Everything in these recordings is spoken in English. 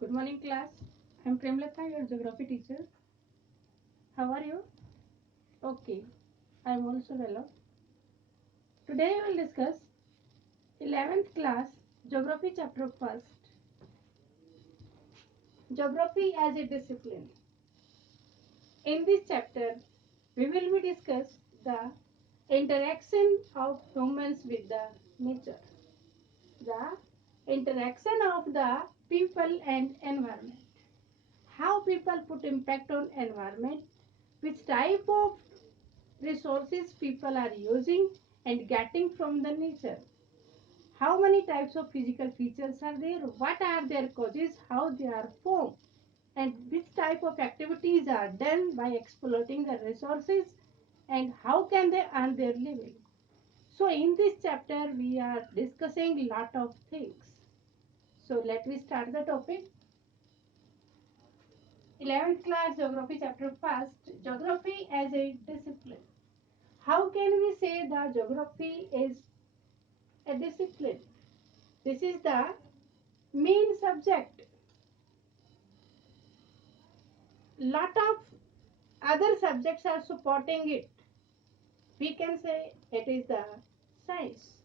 Good morning, class. I am Premlata, your geography teacher. How are you? Okay, I am also well. Today we will discuss 11th class geography chapter first. Geography as a discipline. In this chapter, we will be discuss the interaction of humans with the nature, the interaction of the people and environment, how people put impact on environment, which type of resources people are using and getting from the nature. How many types of physical features are there? What are their causes? How they are formed? And which type of activities are done by exploiting the resources? And how can they earn their living? So in this chapter, we are discussing a lot of things. So let me start the topic. 11th class geography chapter first, geography as a discipline. How can we say that geography is a discipline? This is the main subject. Lot of other subjects are supporting it. We can say it is the science.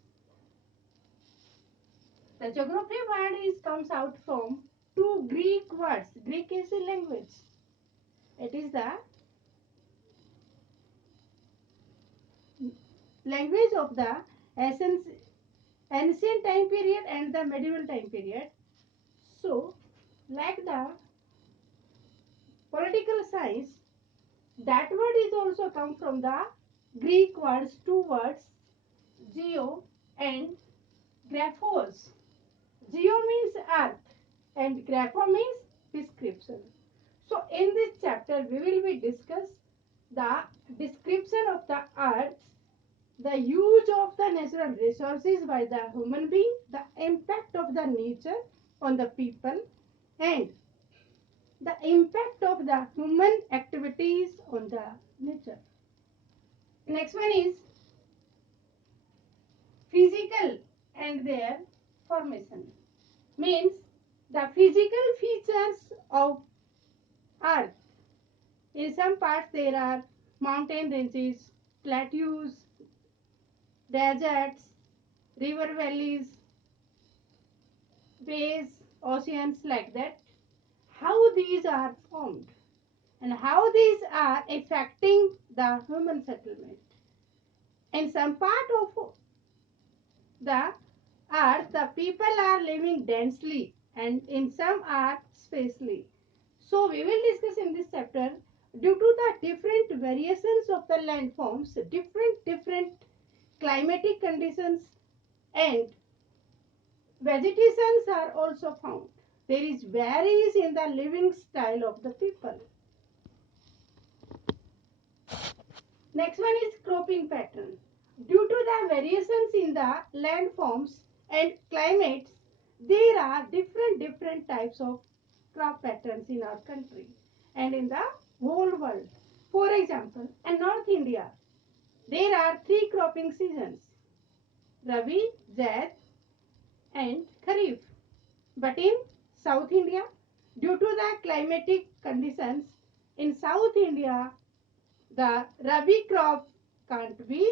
The geography word is comes out from two Greek words. Greek is a language. It is the language of the ancient time period and the medieval time period. So, like the political science, that word is also come from the Greek words, two words, geo and graphos. Geo means earth and grapho means description. So in this chapter we will be discuss the description of the earth, the use of the natural resources by the human being, the impact of the nature on the people, and the impact of the human activities on the nature. Next one is physical and their formation. Means the physical features of earth. In some parts there are mountain ranges, plateaus, deserts, river valleys, bays, oceans, like that. How these are formed and how these are affecting the human settlement. In some part of the earth, the people are living densely and in some are spacely. So we will discuss in this chapter, due to the different variations of the landforms, different climatic conditions and vegetations are also found. There is varies in the living style of the people. Next one is cropping pattern. Due to the variations in the landforms and climates, there are different types of crop patterns in our country and in the whole world. For example, in North India, there are three cropping seasons: Rabi, Zaid, and Kharif. But in South India, due to the climatic conditions, in South India, the Rabi crop can't be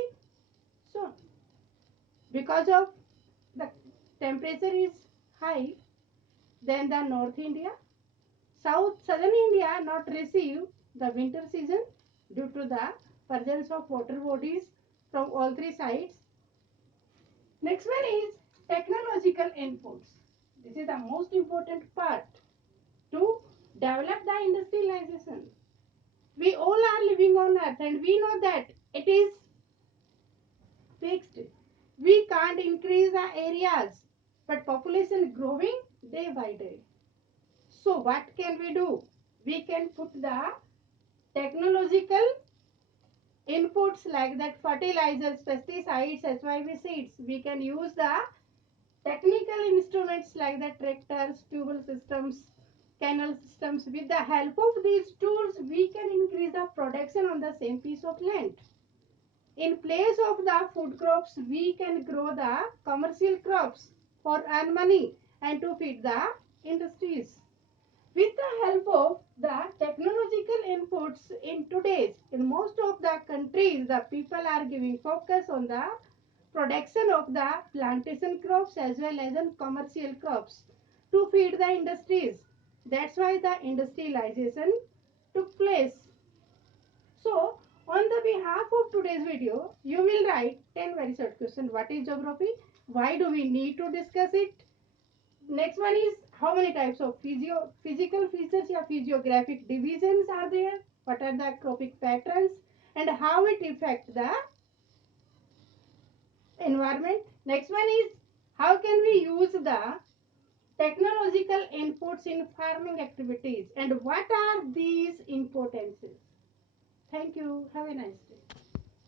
sown because of the temperature is high. Then the North India, Southern India not receive the winter season due to the presence of water bodies from all three sides. Next one is technological inputs. This is the most important part to develop the industrialization. We all are living on earth and we know that it is fixed. We can't increase the areas, but population growing day by day. So what can we do? We can put the technological inputs like that fertilizers, pesticides, HYV seeds. We can use the technical instruments like the tractors, tubal systems, canal systems. With the help of these tools, we can increase the production on the same piece of land. In place of the food crops, we can grow the commercial crops for earn money and to feed the industries. help of the technological inputs in today's, in most of the countries, the people are giving focus on the production of the plantation crops as well as in commercial crops to feed the industries. That's why the industrialization took place. So, on the behalf of today's video, you will write 10 very short questions. What is geography? Why do we need to discuss it? Next one is how many types of physical features or physiographic divisions are there? What are the cropping patterns and how it affect the environment? Next one is how can we use the technological inputs in farming activities and what are these importances? Thank you. Have a nice day.